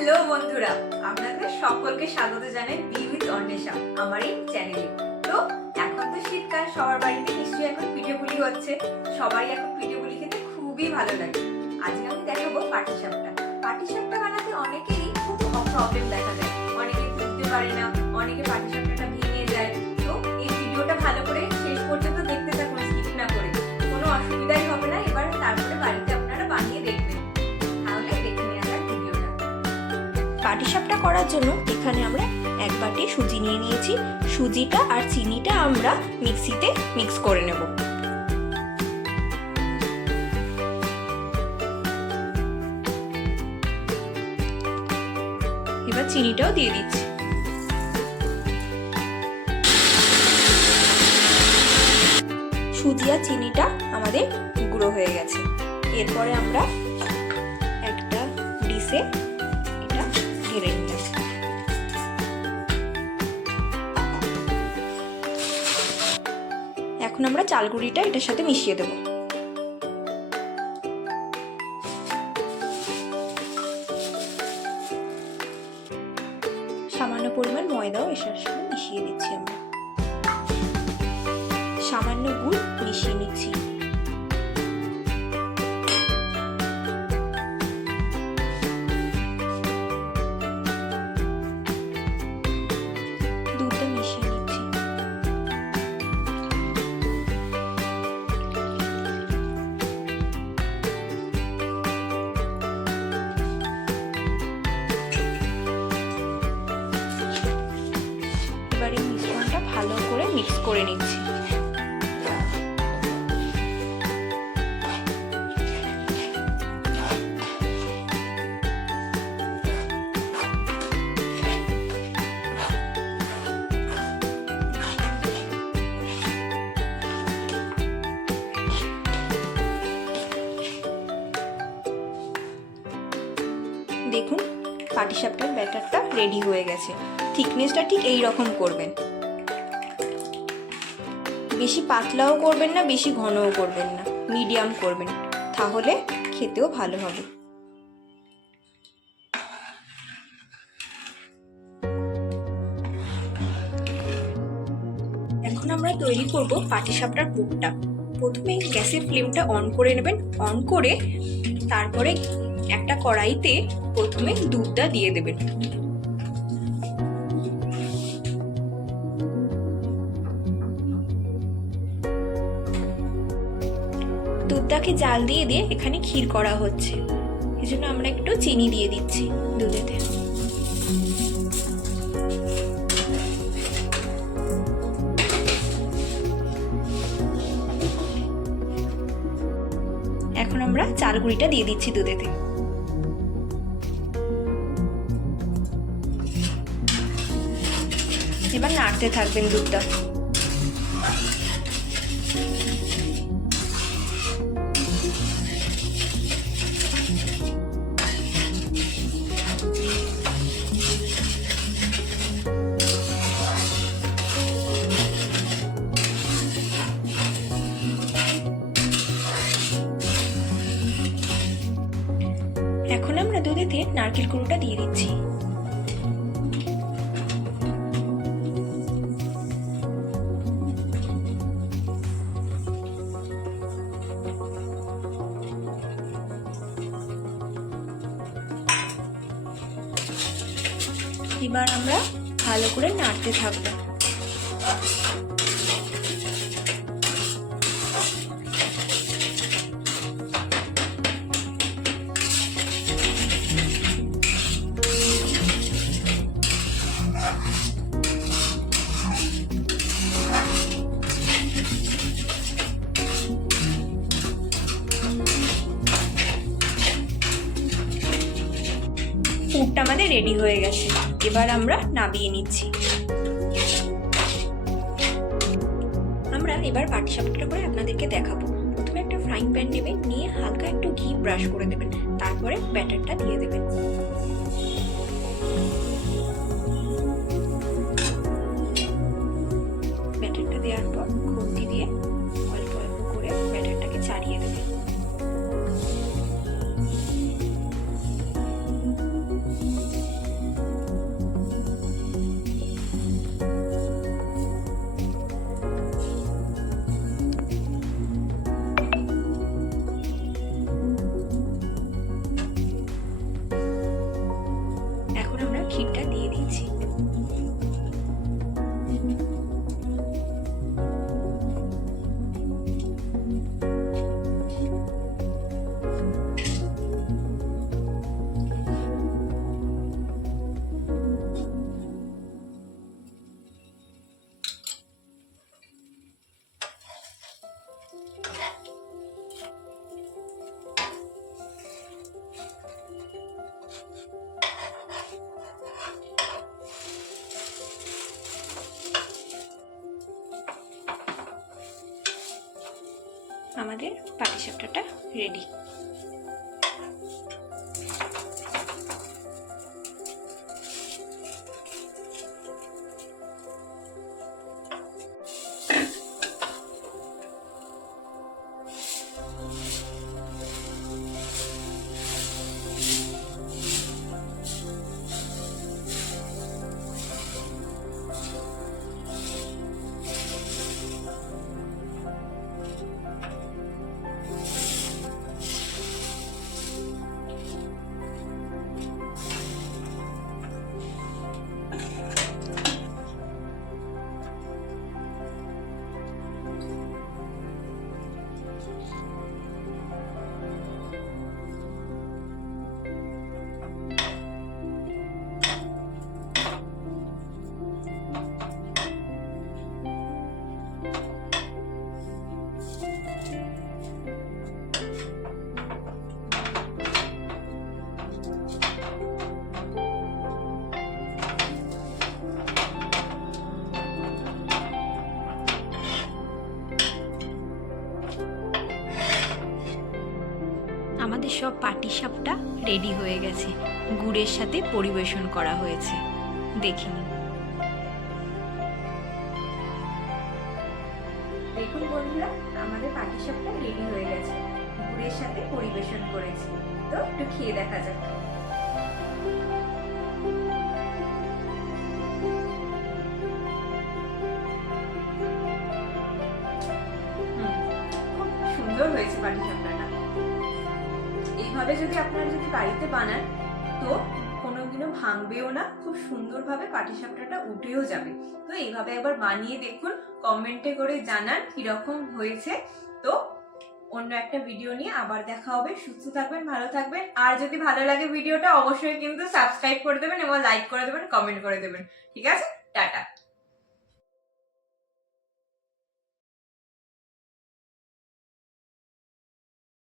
Hello বন্ধুরা, আপনাদের সকলকে স্বাগত জানাই বি উইথ অন্বেষা আমার এই চ্যানেলে তো এখন তো শীতকাল, সবার বাড়িতে নিশ্চয়ই এখন পিঠে পুলি হচ্ছে। সবাই এখন পিঠে পুলি খেতে খুবই ভালো লাগে। আজকে আমি দেখাবো পাটি পাটিসাপটা পাটি সাপটা বানাতে অনেকেই খুব প্রবলেম দেখা পাটিসাপটা করার জন্য এখানে আমরা এক বাটি সুজি নিয়ে নিয়েছি। সুজিটা আর চিনিটা আমরা মিক্সিতে মিক্স করে নেব। এবার চিনিটাও দিয়ে দিচ্ছি। সুজি আর চিনিটা আমাদের গুঁড়ো হয়ে গেছে। এরপরে আমরা একটা ডিশে এখন আমরা চালগুড়িটা এটার সাথে মিশিয়ে দেব। সামান্য পরিমাণ ময়দাও এসার সাথে মিশিয়ে দিচ্ছি আমরা। সামান্য গুড় মিশিয়ে নিচ্ছি। এবার মিশ্রণটা ভালো করে মিক্স করে নিচ্ছি। দেখুন পাটিসাপটার ব্যাটারটা রেডি হয়ে গেছে। থিকনেসটা ঠিক এই রকম করবেন। বেশি পাতলাও করবেন না, বেশি ঘনও করবেন না, মিডিয়াম করবেন, তাহলে খেতেও ভালো হবে। এখন আমরা তৈরি করব পাটিসাপটার পুরটা। প্রথমে গ্যাসের ফ্লেমটা অন করে নেবেন, অন করে তারপরে একটা কড়াইতে প্রথমে দুধটা দিয়ে দেবেন। দুধটাকে জাল দিয়ে দিয়ে এখানে ক্ষীর করা হচ্ছে। এজন্য আমরা একটু চিনি দিয়ে দিচ্ছি দুধেতে। এখন আমরা চাল গুঁড়িটা দিয়ে দিচ্ছি দুধেতে। এবার নাড়তে থাকবেন দুধটা। নারকেল কুড়োটা দিয়ে দিচ্ছি। এবার আমরা ভালো করে নাড়তে থাকব। রেডি হয়ে গেছে। এবার আমরা নাবিয়ে নিচ্ছি। আমরা এবার পাটিসাপটা করে আপনাদেরকে দেখাবো। প্রথমে একটা ফ্রাইং প্যান নেবেন, নিয়ে হালকা একটু ঘি ব্রাশ করে দেবেন। তারপরে ব্যাটারটা দিয়ে দেবেন। ব্যাটারটা দেওয়ার পর খুন্তি দিয়ে অল্প অল্প করে ব্যাটারটাকে চাড়িয়ে দেবেন। আমাদের পাটিসাপটাটা রেডি আমাদের সব পাটি সাপটা রেডি হয়ে গেছে। গুড়ের সাথে পরিবেশন করা হয়েছে। দেখে নিন। দেখুন বন্ধুরা, আমাদের পাটিসাপটা রেডি হয়ে গেছে। গুড়ের সাথে পরিবেশন করেছি। তো একটু খেয়ে দেখা যাক। এইভাবে যদি আপনারা যদি বাড়িতে বানান, তো কোনোদিনও ভাঙবেও না, খুব সুন্দরভাবে পাটিসাপটাটা উঠেও যাবে। তো এইভাবে একবার বানিয়ে দেখুন কমেন্টে করে জানান কীরকম হয়েছে। তো অন্য একটা ভিডিও নিয়ে আবার দেখা হবে। সুস্থ থাকবেন, ভালো থাকবেন। আর যদি ভালো লাগে ভিডিওটা অবশ্যই কিন্তু সাবস্ক্রাইব করে দেবেন এবং লাইক করে দেবেন কমেন্ট করে দেবেন। ঠিক আছে? টাটা।